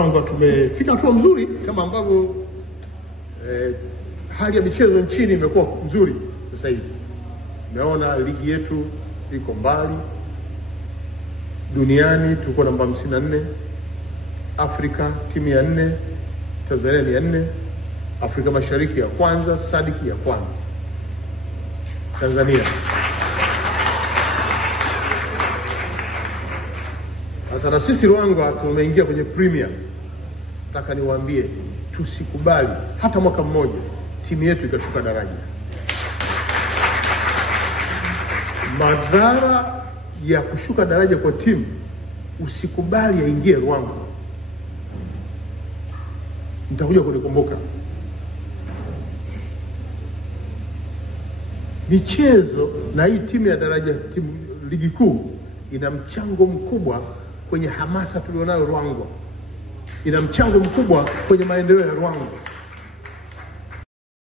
Kwamba tumefika hatua nzuri kama ambavyo hali ya michezo nchini imekuwa nzuri sasa hivi. Umeona ligi yetu iko mbali. Duniani tuko namba 54, Afrika timu ya 4, Tanzania ni ya 4, Afrika Mashariki ya kwanza, SADC ya kwanza. Tanzania. Sasa na sisi Ruangwa tumeingia kwenye Premier. Nataka niwaambie tusikubali hata mwaka mmoja timu yetu ikashuka daraja. Madhara ya kushuka daraja kwa timu, usikubali yaingie Ruangwa. Nitakuja kunikumbuka. Michezo na hii timu ya daraja, timu ligi kuu, ina mchango mkubwa kwenye hamasa tulionayo Ruangwa. Ina mchango mkubwa kwenye maendeleo ya Ruangwa.